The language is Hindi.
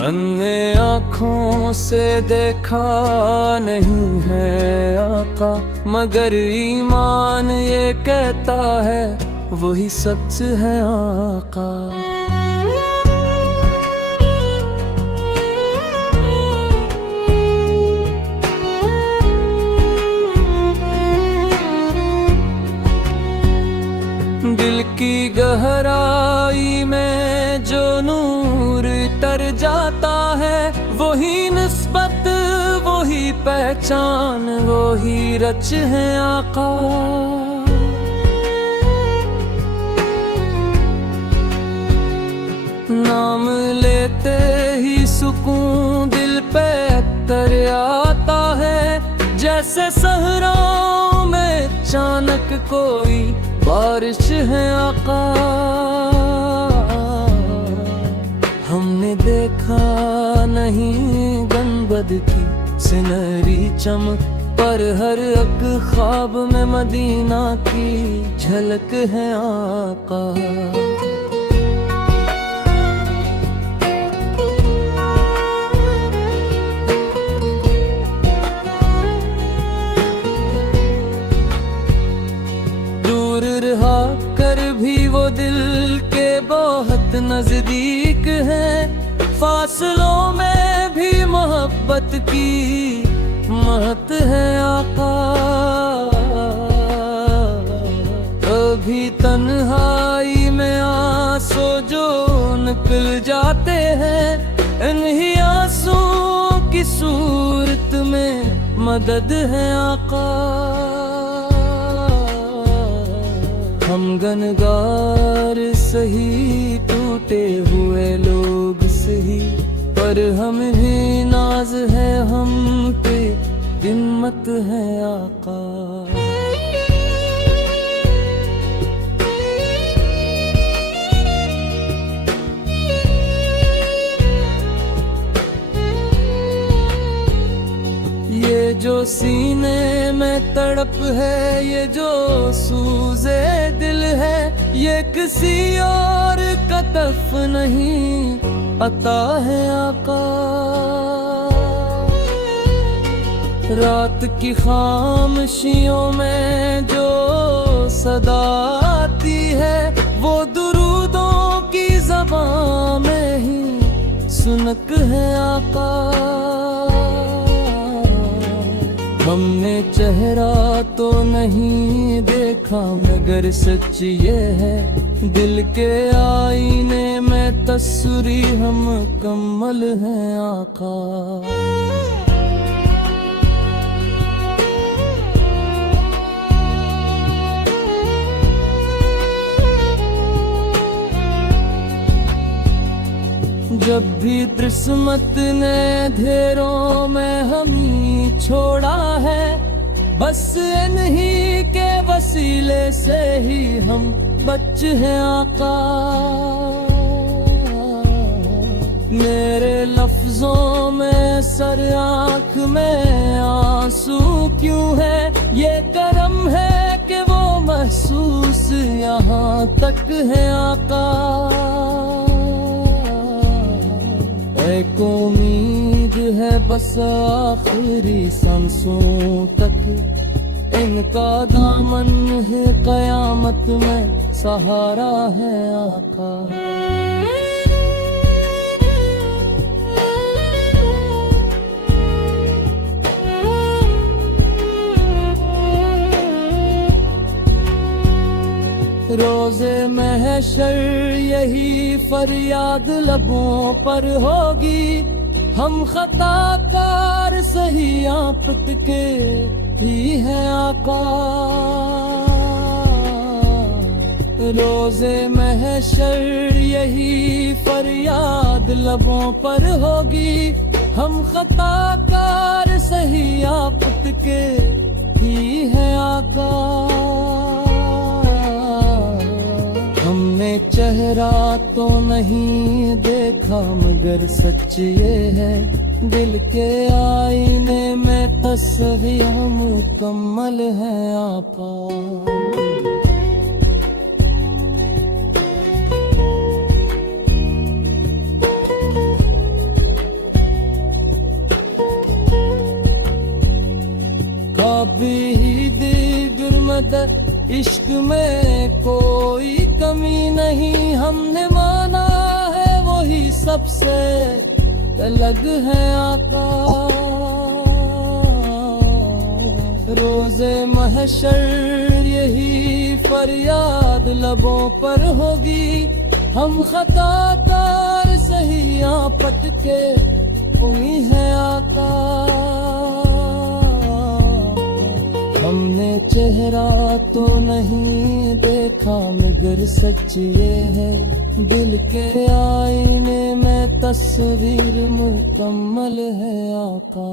अन्य आँखों से देखा नहीं है आका, मगर ईमान ये कहता है वही सच है आका। दिल की गहराई में जो नूर तर जाता है, वही निस्बत वही पहचान वही रच है आका। नाम लेते ही सुकून दिल पे तर आता है, जैसे सहराओं में अचानक कोई बारिश है आका। हमने देखा नहीं गंबद की सिनहरी चमक, पर हर एक ख्वाब में मदीना की झलक है आका। रहा कर भी वो दिल के बहुत नजदीक है, फासलों में भी मोहब्बत की महत है आका। अभी तन्हाई में आंसू जो निकल जाते हैं, इन्हीं आंसुओं की सूरत में मदद है आका। हम गनगार सही टूटे हुए लोग सही, पर हम भी नाज है हम पे हिम्मत है आका। ये जो सीने में तड़प है, ये जो सूजे दिल है, ये किसी और का तफ नहीं अता है आका। रात की खामोशियों में जो सदा आती है, वो दुरूदों की ज़बान में ही सुनक है आका। हमने चेहरा तो नहीं देखा मगर सच ये है, दिल के आईने में तस्वीर हम कम्मल हैं आका। जब भी किस्मत ने अंधेरों में हमें छोड़ा है, बस इन्हीं के वसीले से ही हम बच हैं आका। मेरे लफ्जों में सर आँख में आंसू क्यों है, ये करम है कि वो महसूस यहाँ तक है आका। एक उम्मीद है बस आखिरी सांसों तक, इनका दामन है कयामत में सहारा है आका। रोज़े महशर यही फरियाद लबों पर होगी, हम खताकार सही आफत के ही है आका। रोज़े महशर यही फरियाद लबों पर होगी, हम खताकार सही आफत के ही है आका। हमने चेहरा तो नहीं देखा मगर सच ये है, दिल के आईने में तस्वीर मुकम्मल है आपा। अहमद इश्क में कोई कमी नहीं, हमने माना है वही सबसे अलग है आका। रोज़े महशर यही फरियाद लबों पर होगी, हम खता तार सही आपद के उम्मी है आका। हमने चेहरा तो नहीं देखा मगर सच ये है, दिल के आईने में तस्वीर मुकम्मल है आका।